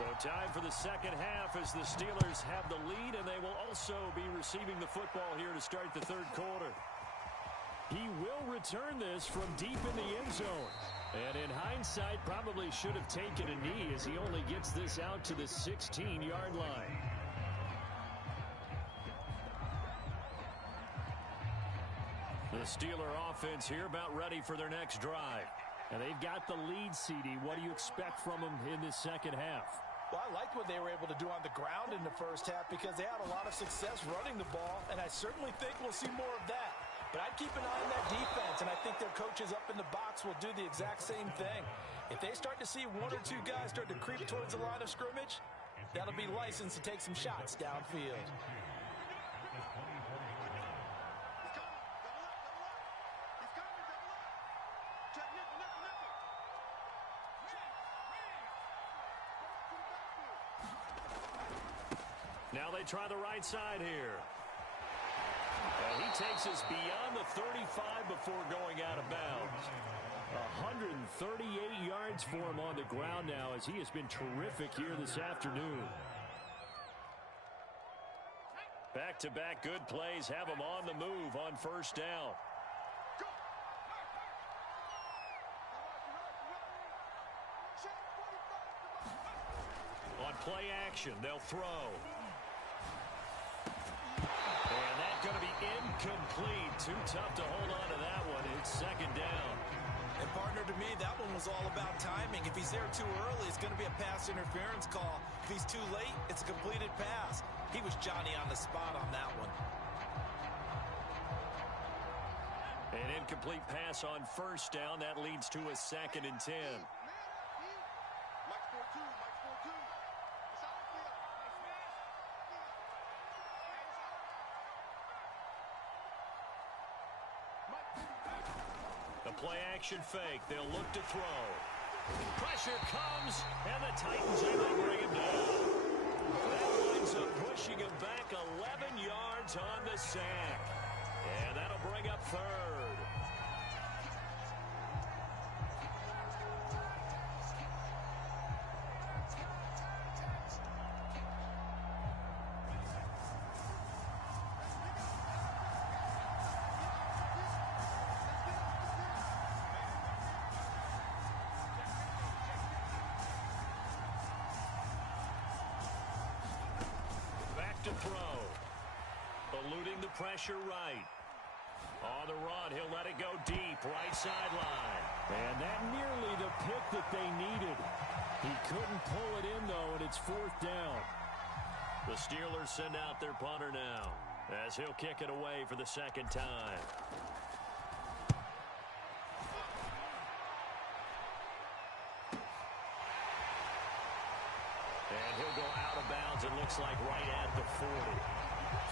So time for the second half as the Steelers have the lead, and they will also be receiving the football here to start the third quarter. He will return this from deep in the end zone. And in hindsight, probably should have taken a knee as he only gets this out to the 16-yard line. The Steeler offense here about ready for their next drive. And they've got the lead, CD. What do you expect from them in this second half? Well, I liked what they were able to do on the ground in the first half because they had a lot of success running the ball, and I certainly think we'll see more of that. But I'd keep an eye on that defense, and I think their coaches up in the box will do the exact same thing. If they start to see one or two guys start to creep towards the line of scrimmage, that'll be licensed to take some shots downfield. Now they try the right side here. And he takes us beyond the 35 before going out of bounds. 138 yards for him on the ground now as he has been terrific here this afternoon. Back-to-back good plays have him on the move on first down. On play action, they'll throw. And that's going to be incomplete. Too tough to hold on to that one. It's second down. And partner, to me, that one was all about timing. If he's there too early, it's going to be a pass interference call. If he's too late, it's a completed pass. He was Johnny on the spot on that one. An incomplete pass on first down. That leads to a 2nd and 10. The play-action fake. They'll look to throw. Pressure comes, and the Titans able to bring him down. That winds up pushing him back 11 yards on the sack. And that'll bring up third. To throw. Eluding the pressure right. On the run, he'll let it go deep, right sideline. And that nearly the pick that they needed. He couldn't pull it in, though, and it's fourth down. The Steelers send out their punter now, as he'll kick it away for the second time. And he'll go out of bounds, it looks like right at the 40.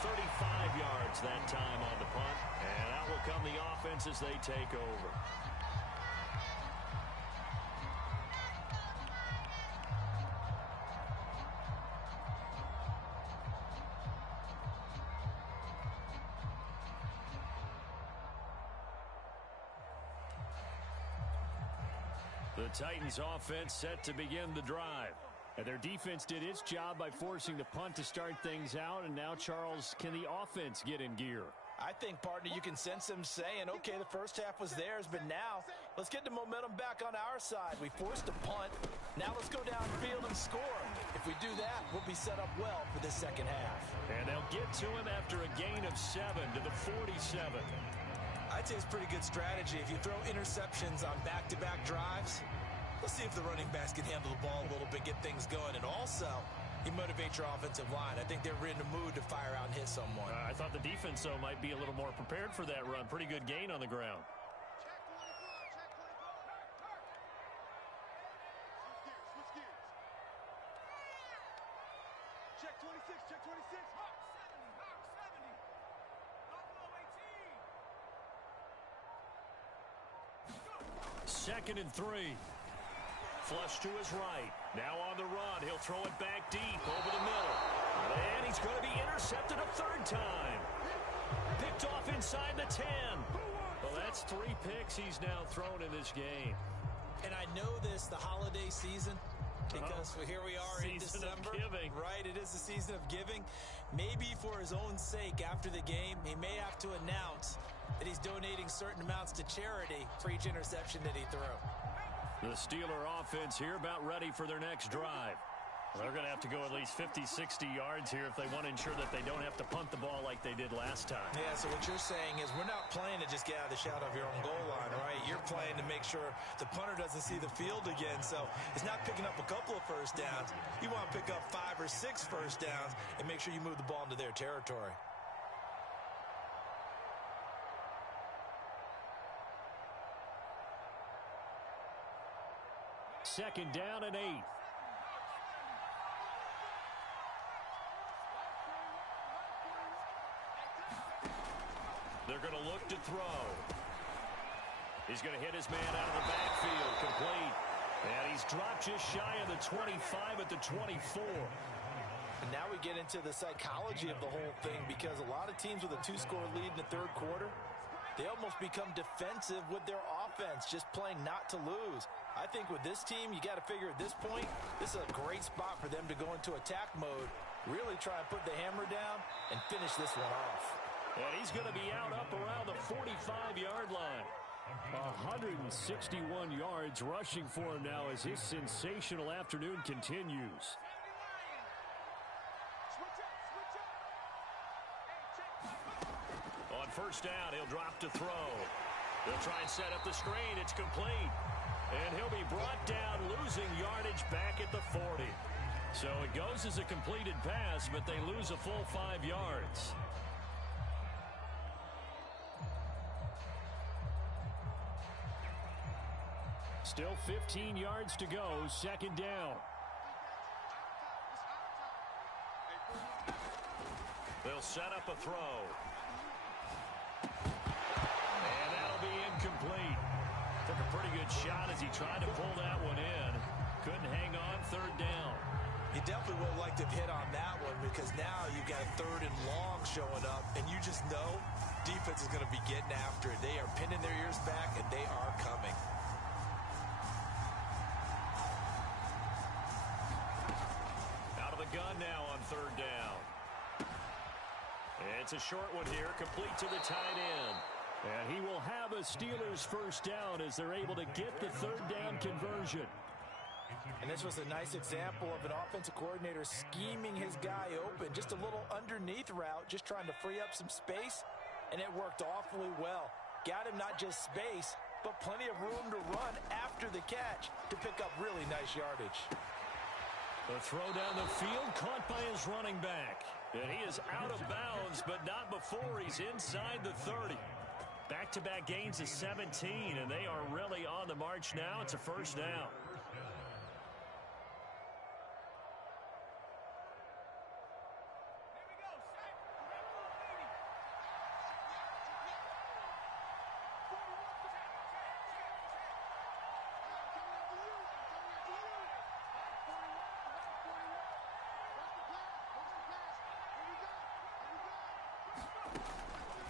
35 yards that time on the punt. And out will come the offense as they take over. The Titans offense set to begin the drive. And their defense did its job by forcing the punt to start things out. And now, Charles, can the offense get in gear? I think, partner, you can sense them saying, okay, the first half was theirs, but now let's get the momentum back on our side. We forced a punt. Now let's go downfield and score. If we do that, we'll be set up well for this second half. And they'll get to him after a gain of 7 to the 47. I'd say it's pretty good strategy. If you throw interceptions on back-to-back drives, let's see if the running backs can handle the ball a little bit, get things going. And also, you motivate your offensive line. I think they're in the mood to fire out and hit someone. I thought the defense, though, might be a little more prepared for that run. Pretty good gain on the ground. Check 26, check 26. Hawk 70. Buffalo 18. Second and 3. Flush to his right. Now on the run. He'll throw it back deep over the middle. And he's going to be intercepted a third time. Picked off inside the 10. Well, that's 3 picks he's now thrown in this game. And I know this, the holiday season, Because here we are in December. Right, it is the season of giving. Maybe for his own sake after the game, he may have to announce that he's donating certain amounts to charity for each interception that he threw. The Steeler offense here about ready for their next drive. They're going to have to go at least 50, 60 yards here if they want to ensure that they don't have to punt the ball like they did last time. Yeah, so what you're saying is we're not playing to just get out of the shadow of your own goal line, right? You're playing to make sure the punter doesn't see the field again. So it's not picking up a couple of first downs. You want to pick up 5 or 6 first downs and make sure you move the ball into their territory. Second down and 8. They're going to look to throw. He's going to hit his man out of the backfield, complete. And he's dropped just shy of the 25 at the 24. And now we get into the psychology of the whole thing, because a lot of teams with a 2-score lead in the third quarter, they almost become defensive with their offense, just playing not to lose. I think with this team, you got to figure at this point, this is a great spot for them to go into attack mode, really try and put the hammer down and finish this one off. And he's going to be out up around the 45-yard line. 161 yards rushing for him now as his sensational afternoon continues. On first down, he'll drop to throw. They'll try and set up the screen. It's complete. And he'll be brought down, losing yardage back at the 40. So it goes as a completed pass, but they lose a full 5 yards. Still 15 yards to go, second down. They'll set up a throw. And that'll be incomplete. Took a pretty good shot as he tried to pull that one in. Couldn't hang on, third down. You definitely would like to have hit on that one, because now you've got a third and long showing up, and you just know defense is going to be getting after it. They are pinning their ears back, and they are coming. Gun now on third down. It's a short one here, complete to the tight end. And he will have a Steelers first down as they're able to get the third down conversion. And this was a nice example of an offensive coordinator scheming his guy open. Just a little underneath route, just trying to free up some space, and it worked awfully well. Got him not just space, but plenty of room to run after the catch to pick up really nice yardage. The throw down the field, caught by his running back. And he is out of bounds, but not before he's inside the 30. Back-to-back gains of 17, and they are really on the march now. It's a first down.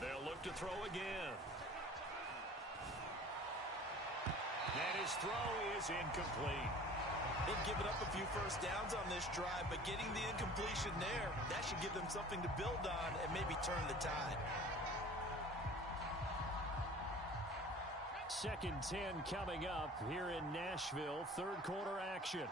They'll look to throw again. And his throw is incomplete. They've given up a few first downs on this drive, but getting the incompletion there, that should give them something to build on and maybe turn the tide. Second 10 coming up here in Nashville. Third quarter action.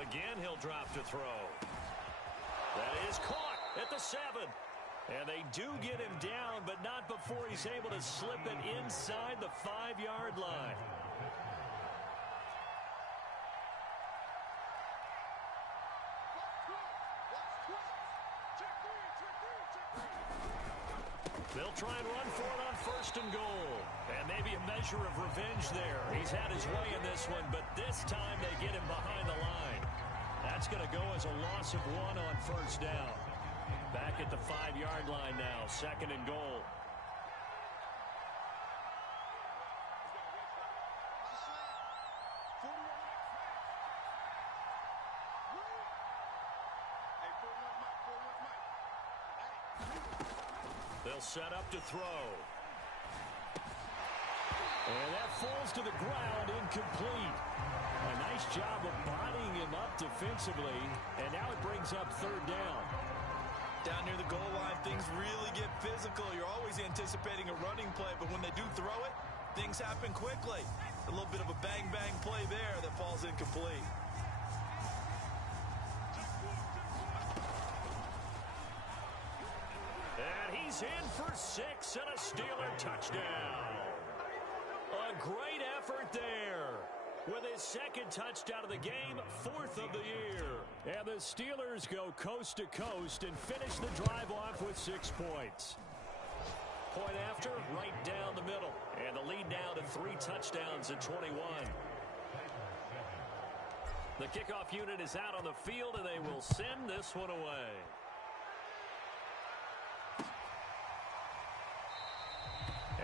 Again, he'll drop to throw. That is caught at the 7. And they do get him down, but not before he's able to slip it inside the 5-yard line. They'll try and run for it on first and goal. And maybe a measure of revenge there. He's had his way in this one, but this time they get him behind the line. That's going to go as a loss of 1 on first down. Back at the 5-yard line now, second and goal. They'll set up to throw. And that falls to the ground, incomplete. A nice job of bodying him up defensively, and now it brings up third down. Down near the goal line, things really get physical. You're always anticipating a running play, but when they do throw it, things happen quickly. A little bit of a bang-bang play there that falls incomplete. And he's in for 6 and a Steeler touchdown. A great effort there. With his second touchdown of the game, 4th of the year. And the Steelers go coast to coast and finish the drive off with 6 points. Point after, right down the middle. And the lead now to 3 touchdowns at 21. The kickoff unit is out on the field, and they will send this one away.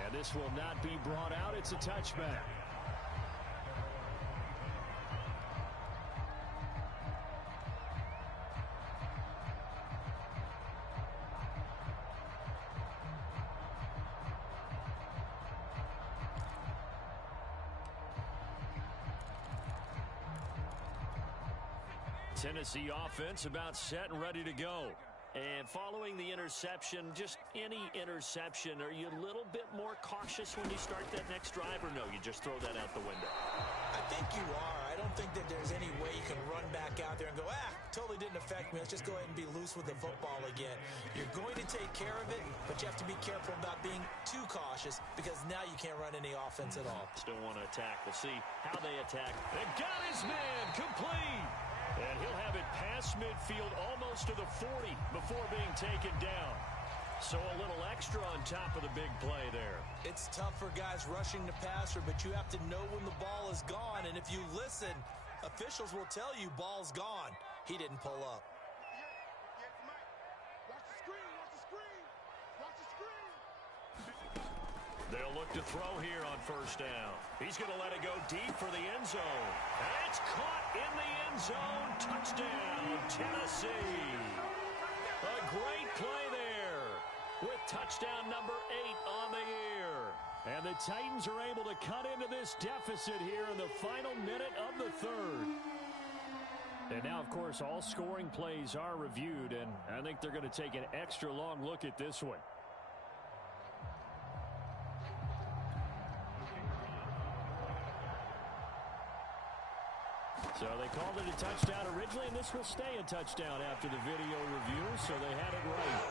And this will not be brought out. It's a touchback. Tennessee offense about set and ready to go. And following the interception, just any interception, are you a little bit more cautious when you start that next drive, or no, you just throw that out the window? I think you are. I don't think that there's any way you can run back out there and go, totally didn't affect me. Let's just go ahead and be loose with the football again. You're going to take care of it, but you have to be careful about being too cautious because now you can't run any offense at all. Still want to attack. We'll see how they attack. They got his man complete. And he'll have it past midfield almost to the 40 before being taken down. So a little extra on top of the big play there. It's tough for guys rushing the passer, but you have to know when the ball is gone. And if you listen, officials will tell you ball's gone. He didn't pull up. Watch the screen, watch the screen, watch the screen. They'll look to throw here on first down. He's going to let it go deep for the end zone. And it's caught in the end zone. Touchdown, Tennessee. A great play there with touchdown number 8 on the year. And the Titans are able to cut into this deficit here in the final minute of the third. And now, of course, all scoring plays are reviewed, and I think they're going to take an extra long look at this one. So they called it a touchdown originally, and this will stay a touchdown after the video review, so they had it right.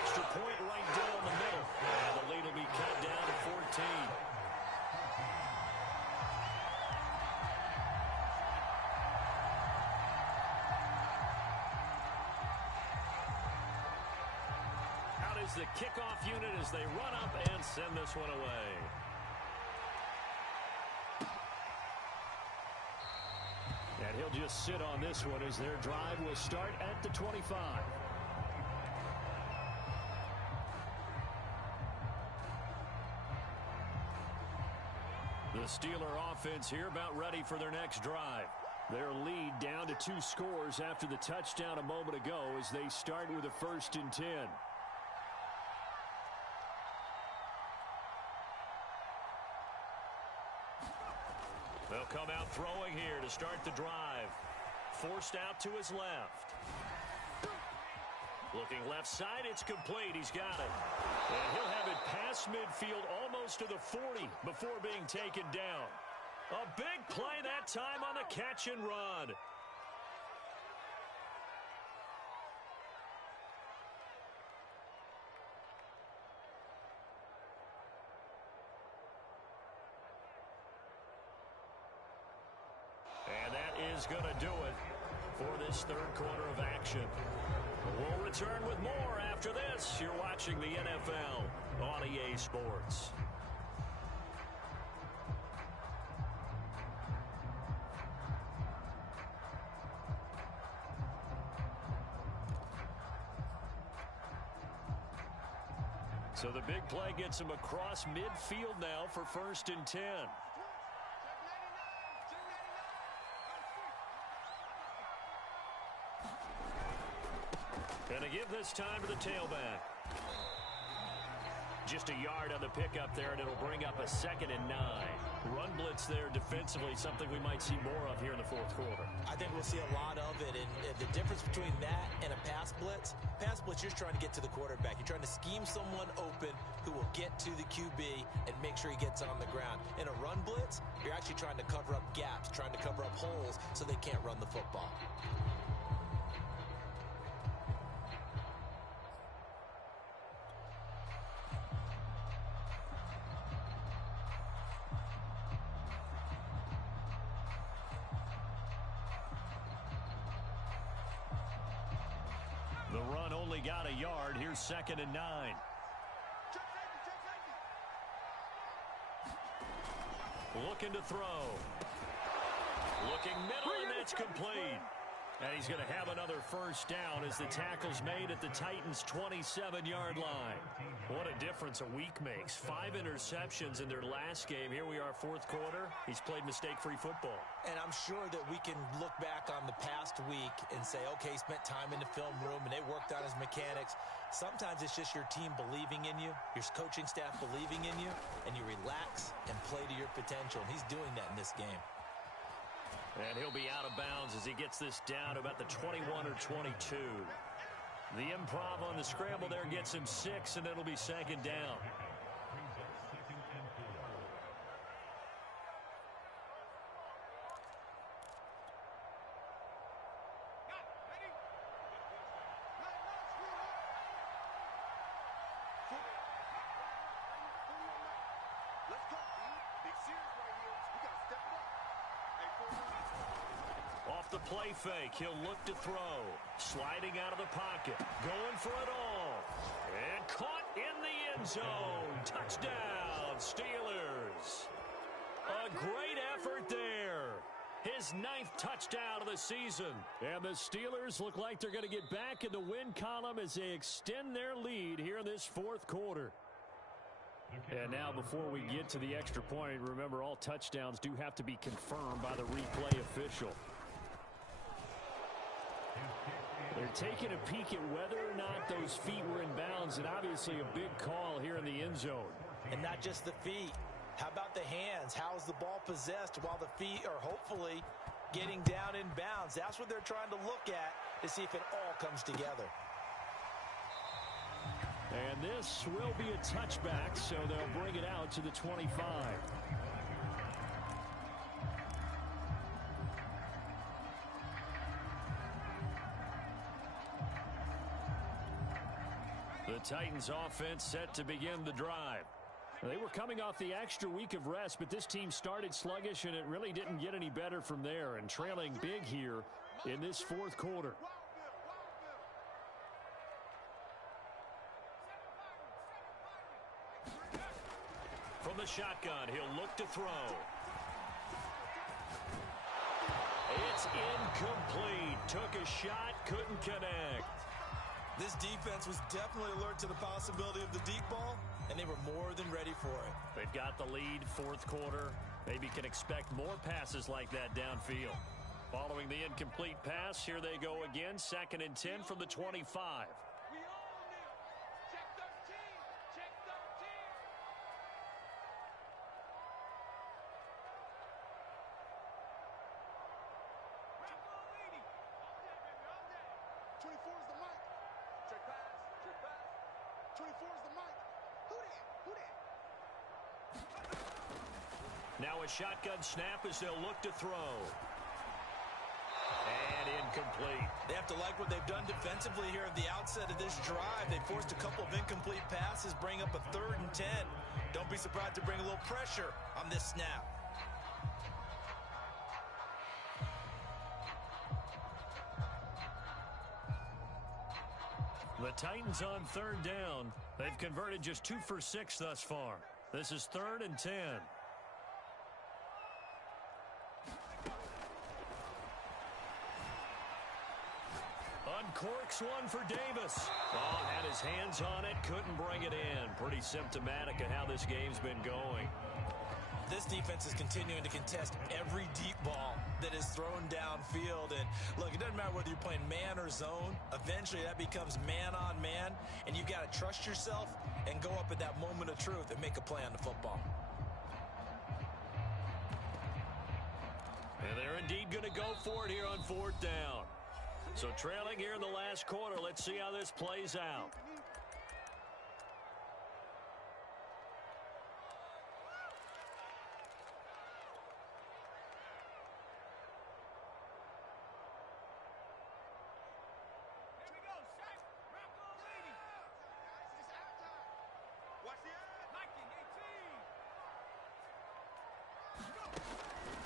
Extra point right down the middle. And the lead will be cut down to 14. Out is the kickoff unit as they run up and send this one away. And he'll just sit on this one as their drive will start at the 25. The Steeler offense here about ready for their next drive. Their lead down to 2 scores after the touchdown a moment ago as they start with a 1st and 10. They'll come out throwing here to start the drive. Forced out to his left. Looking left side, it's complete. He's got it. And he'll have it past midfield almost to the 40 before being taken down. A big play that time on the catch and run. And that is going to do it for this third quarter of action. We'll return with more after this. You're watching the NFL on EA Sports. So the big play gets him across midfield now for 1st and 10. Going to give this time to the tailback. Just a yard on the pickup there, and it'll bring up a 2nd and 9. Run blitz there defensively, something we might see more of here in the fourth quarter. I think we'll see a lot of it, and the difference between that and a pass blitz, you're trying to get to the quarterback. You're trying to scheme someone open who will get to the QB and make sure he gets on the ground. In a run blitz, you're actually trying to cover up gaps, trying to cover up holes so they can't run the football. The run only got a yard. Here's 2nd and 9. Looking to throw. Looking middle, and that's complete. And he's going to have another first down as the tackle's made at the Titans' 27-yard line. What a difference a week makes. 5 interceptions in their last game. Here we are, fourth quarter. He's played mistake-free football. And I'm sure that we can look back on the past week and say, okay, he spent time in the film room and they worked on his mechanics. Sometimes it's just your team believing in you, your coaching staff believing in you, and you relax and play to your potential. And he's doing that in this game. And he'll be out of bounds as he gets this down about the 21 or 22. The improv on the scramble there gets him 6, and it'll be 2nd down. Off the play fake, he'll look to throw. Sliding out of the pocket, going for it all. And caught in the end zone. Touchdown, Steelers. A great effort there. His 9th touchdown of the season. And the Steelers look like they're going to get back in the win column as they extend their lead here in this fourth quarter. And now before we get to the extra point, remember all touchdowns do have to be confirmed by the replay official. They're taking a peek at whether or not those feet were in bounds, and obviously a big call here in the end zone. And not just the feet. How about the hands? How is the ball possessed while the feet are hopefully getting down in bounds? That's what they're trying to look at to see if it all comes together. And this will be a touchback, so they'll bring it out to the 25. The Titans offense set to begin the drive. They were coming off the extra week of rest, but this team started sluggish, and it really didn't get any better from there, and trailing big here in this fourth quarter. From the shotgun, he'll look to throw. It's incomplete. Took a shot, couldn't connect. This defense was definitely alert to the possibility of the deep ball, and they were more than ready for it. They've got the lead, fourth quarter. Maybe can expect more passes like that downfield. Following the incomplete pass, here they go again. 2nd and 10 from the 25. Now a shotgun snap as they'll look to throw. And incomplete. They have to like what they've done defensively here at the outset of this drive. They forced a couple of incomplete passes, bring up a 3rd and 10. Don't be surprised to bring a little pressure on this snap. The Titans on 3rd down. They've converted just 2 for 6 thus far. This is 3rd and 10. Uncorks one for Davis. Oh, had his hands on it, couldn't bring it in. Pretty symptomatic of how this game's been going. This defense is continuing to contest every deep ball. that is thrown downfield. And look, it doesn't matter whether you're playing man or zone. Eventually that becomes man on man, and you've got to trust yourself and go up at that moment of truth and make a play on the football. And they're indeed going to go for it here on 4th down. So trailing here in the last quarter, let's see how this plays out.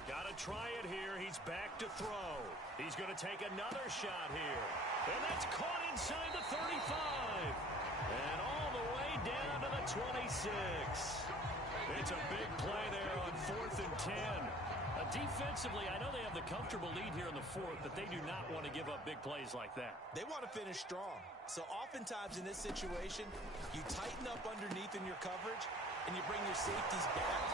Got to try it here. He's back to throw. He's going to take another shot here. And that's caught inside the 35. And all the way down to the 26. It's a big play there on 4th and 10. Defensively, I know they have the comfortable lead here in the 4th, but they do not want to give up big plays like that. They want to finish strong. So oftentimes in this situation, you tighten up underneath in your coverage, and you bring your safeties back.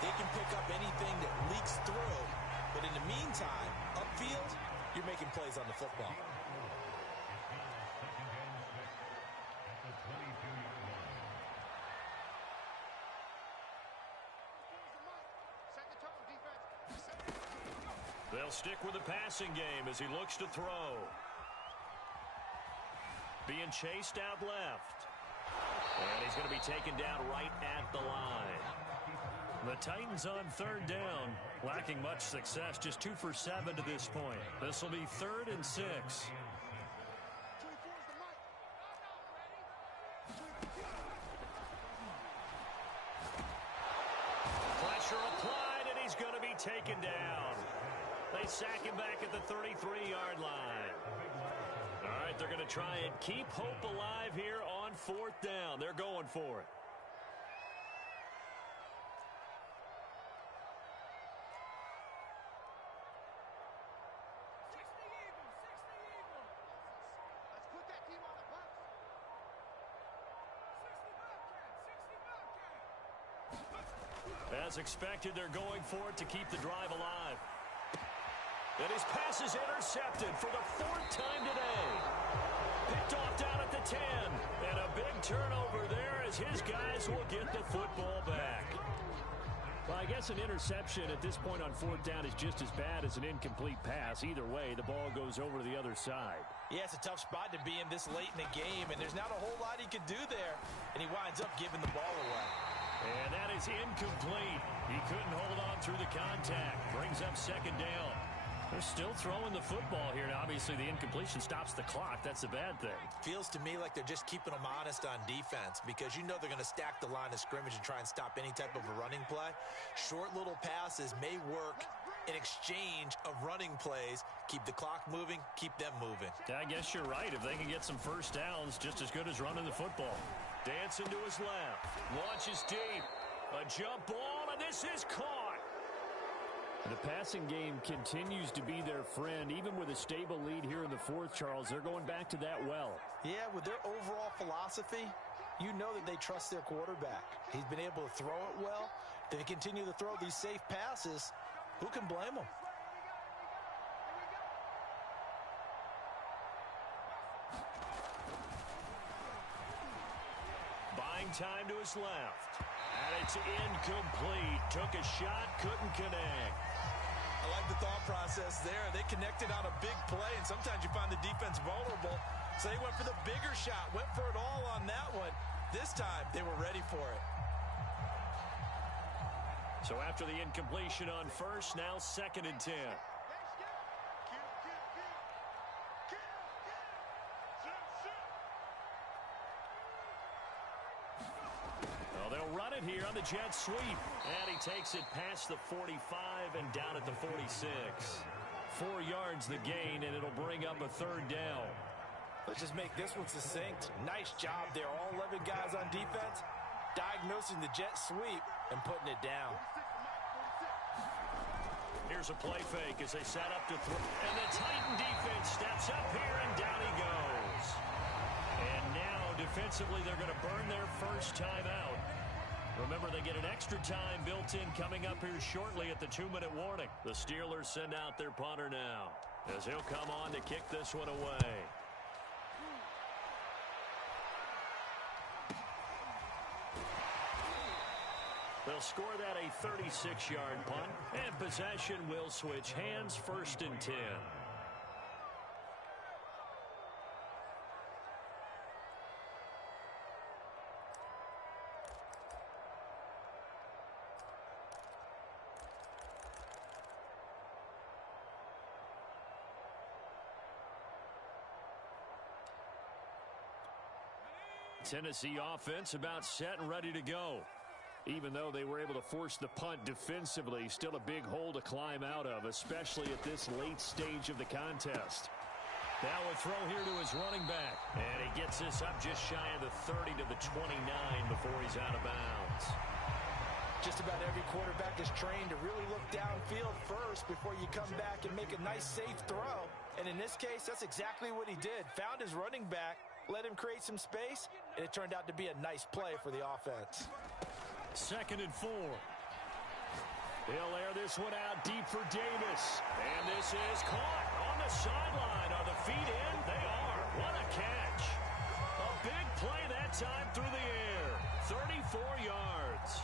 They can pick up anything that leaks through. But in the meantime, upfield, you're making plays on the football. They'll stick with the passing game as he looks to throw. Being chased out left. And he's going to be taken down right at the line. The Titans on 3rd down, lacking much success, just 2 for 7 to this point. This will be 3rd and 6. Pressure applied, and he's going to be taken down. They sack him back at the 33-yard line. All right, they're going to try and keep hope alive here on 4th down. They're going for it. As expected, they're going for it to keep the drive alive. And his pass is intercepted for the 4th time today. Picked off down at the 10. And a big turnover there as his guys will get the football back. Well, I guess an interception at this point on 4th down is just as bad as an incomplete pass. Either way, the ball goes over to the other side. Yeah, it's a tough spot to be in this late in the game, and there's not a whole lot he could do there. And he winds up giving the ball away. And that is incomplete. He couldn't hold on through the contact. Brings up 2nd down. They're still throwing the football here. Now, obviously, the incompletion stops the clock. That's a bad thing. Feels to me like they're just keeping them honest on defense because you know they're going to stack the line of scrimmage and try and stop any type of a running play. Short little passes may work in exchange of running plays. Keep the clock moving, keep them moving. I guess you're right. If they can get some first downs, just as good as running the football. Dancing to his left. Launches deep. A jump ball, and this is caught. The passing game continues to be their friend. Even with a stable lead here in the 4th, Charles, they're going back to that well. Yeah, with their overall philosophy, you know that they trust their quarterback. He's been able to throw it well. If they continue to throw these safe passes, who can blame them? Buying time to his left. And it's incomplete. Took a shot, couldn't connect. I like the thought process there. They connected on a big play, and sometimes you find the defense vulnerable. So they went for the bigger shot, went for it all on that one. This time, they were ready for it. So after the incompletion on 1st, now 2nd and 10. Well, they'll run it here on the jet sweep. And he takes it past the 45 and down at the 46. 4 yards the gain, and it'll bring up a 3rd down. Let's just make this one succinct. Nice job there. All 11 guys on defense diagnosing the jet sweep and putting it down. Here's a play fake as they set up to throw. And the Titan defense steps up here, and down he goes. And now, defensively, they're going to burn their first time out. Remember, they get an extra time built in coming up here shortly at the 2-minute warning. The Steelers send out their punter now, as he'll come on to kick this one away. They'll score that a 36-yard punt, and possession will switch hands, 1st and 10. Tennessee offense about set and ready to go. Even though they were able to force the punt defensively, still a big hole to climb out of, especially at this late stage of the contest. Now a throw here to his running back. And he gets this up just shy of the 30 to the 29 before he's out of bounds. Just about every quarterback is trained to really look downfield first before you come back and make a nice, safe throw. And in this case, that's exactly what he did. Found his running back, let him create some space, and it turned out to be a nice play for the offense. 2nd and 4. He'll air this one out deep for Davis. And this is caught on the sideline. Are the feet in? They are. What a catch. A big play that time through the air. 34 yards.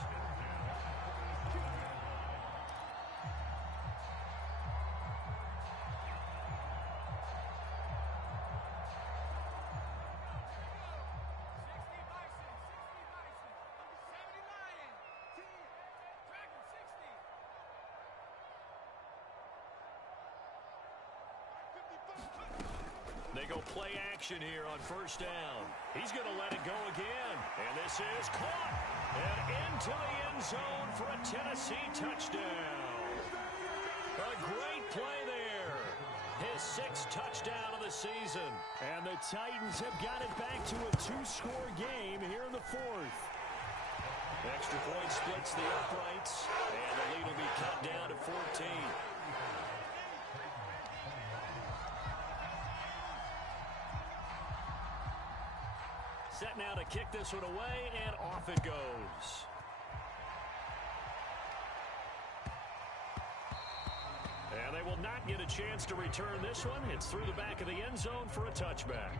They go play action here on 1st down. He's going to let it go again. And this is caught. And into the end zone for a Tennessee touchdown. A great play there. His 6th touchdown of the season. And the Titans have got it back to a 2-score game here in the 4th. Extra point splits the uprights. And the lead will be cut down to 14. Set now to kick this one away, and off it goes. And they will not get a chance to return this one. It's through the back of the end zone for a touchback.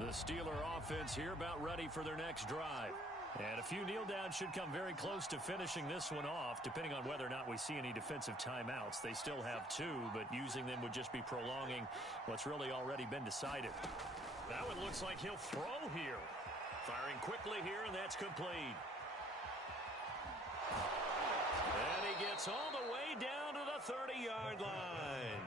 The Steeler offense here about ready for their next drive. And a few kneel downs should come very close to finishing this one off, depending on whether or not we see any defensive timeouts. They still have 2, but using them would just be prolonging what's really already been decided. Now it looks like he'll throw here. Firing quickly here, and that's complete. And he gets all the way down to the 30-yard line.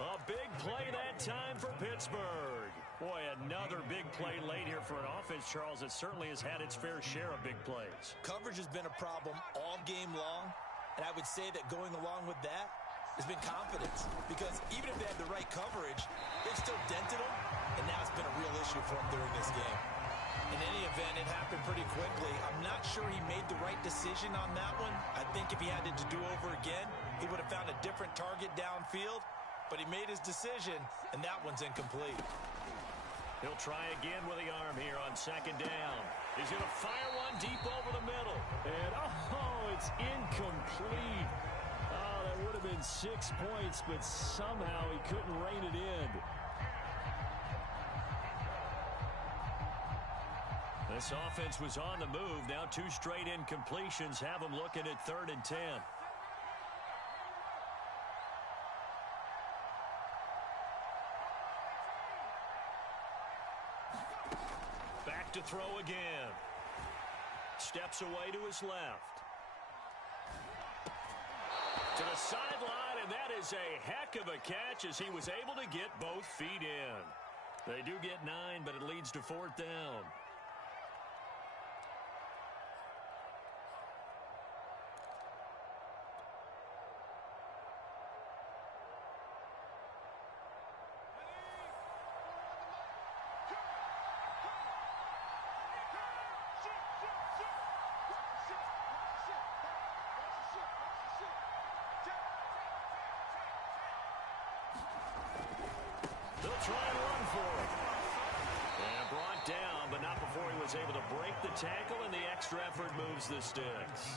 A big play that time for Pittsburgh. Boy, another big play late here for an offense, Charles, that certainly has had its fair share of big plays. Coverage has been a problem all game long, and I would say that going along with that has been confidence. Because even if they had the right coverage, they've still dented them, and now it's been a real issue for them during this game. In any event, it happened pretty quickly. I'm not sure he made the right decision on that one. I think if he had it to do over again, he would have found a different target downfield, but he made his decision, and that one's incomplete. He'll try again with the arm here on 2nd down. He's going to fire one deep over the middle. And, it's incomplete. Oh, that would have been 6 points, but somehow he couldn't rein it in. This offense was on the move. Now 2 straight incompletions have them looking at 3rd and 10. Back to throw again. Steps away to his left. To the sideline, and that is a heck of a catch as he was able to get both feet in. They do get 9, but it leads to 4th down. try and run for it. And brought down, but not before he was able to break the tackle, and the extra effort moves the sticks.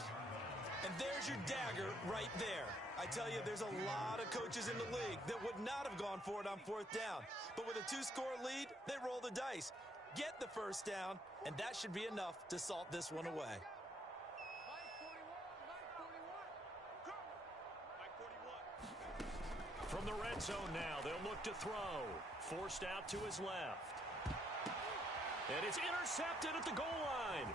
And there's your dagger right there. I tell you, there's a lot of coaches in the league that would not have gone for it on fourth down. But with a 2-score lead, they roll the dice, get the first down, and that should be enough to salt this one away. From the red zone now, they'll look to throw. Forced out to his left. And it's intercepted at the goal line.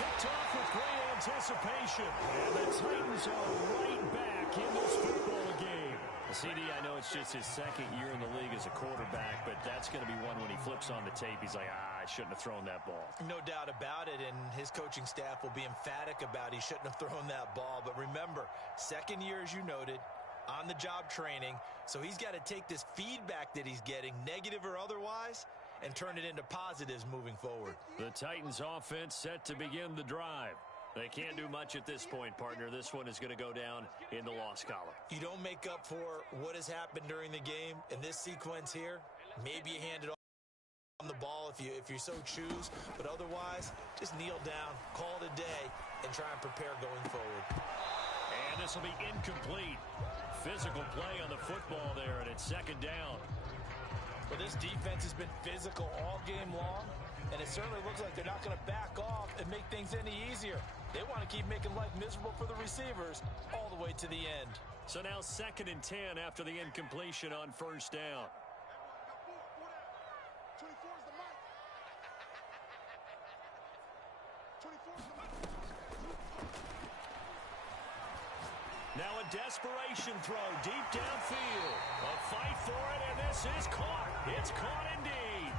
Picked off with great anticipation. And the Titans are right back in this football game. CD, I know it's just his second year in the league as a quarterback, but that's going to be one when he flips on the tape. He's like, I shouldn't have thrown that ball. No doubt about it, and his coaching staff will be emphatic about he shouldn't have thrown that ball. But remember, second year, as you noted, on-the-job training, so he's got to take this feedback that he's getting, negative or otherwise, and turn it into positives moving forward. The Titans offense set to begin the drive. They can't do much at this point, partner. This one is going to go down in the loss column. You don't make up for what has happened during the game in this sequence here. Maybe you hand it off on the ball if you so choose, but otherwise, just kneel down, call it a day, and try and prepare going forward. And this will be incomplete. Physical play on the football there, and it's second down. Well, this defense has been physical all game long, and it certainly looks like they're not going to back off and make things any easier. They want to keep making life miserable for the receivers all the way to the end. So now 2nd and 10 after the incompletion on first down. 24 is the mic. 24 is the mic. Now a desperation throw deep downfield. A fight for it, and this is caught. It's caught indeed.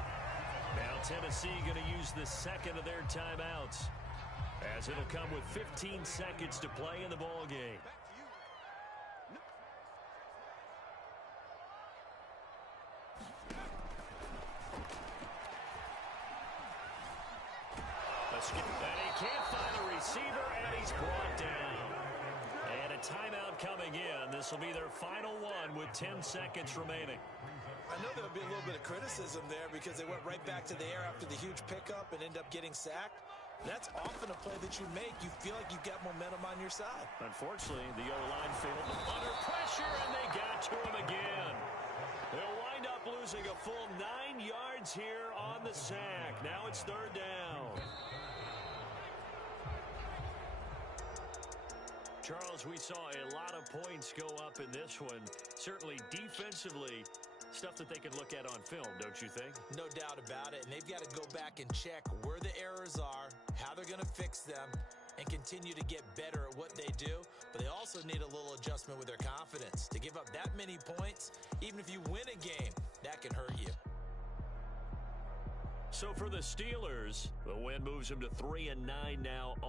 Now Tennessee going to use the second of their timeouts, as it'll come with 15 seconds to play in the ball game. And he can't find the receiver, and he's brought down. And a timeout coming in. This will be their final one with 10 seconds remaining. I know there'll be a little bit of criticism there because they went right back to the air after the huge pickup and end up getting sacked. That's often a play that you make. You feel like you've got momentum on your side. Unfortunately, the O-line failed under pressure, and they got to him again. They'll wind up losing a full 9 yards here on the sack. Now it's third down. Charles, we saw a lot of points go up in this one. Certainly defensively, stuff that they could look at on film, don't you think? No doubt about it, and they've got to go back and check where the errors are, how they're going to fix them, and continue to get better at what they do. But they also need a little adjustment with their confidence. To give up that many points, even if you win a game, that can hurt you. So for the Steelers, the win moves them to 3-9 now on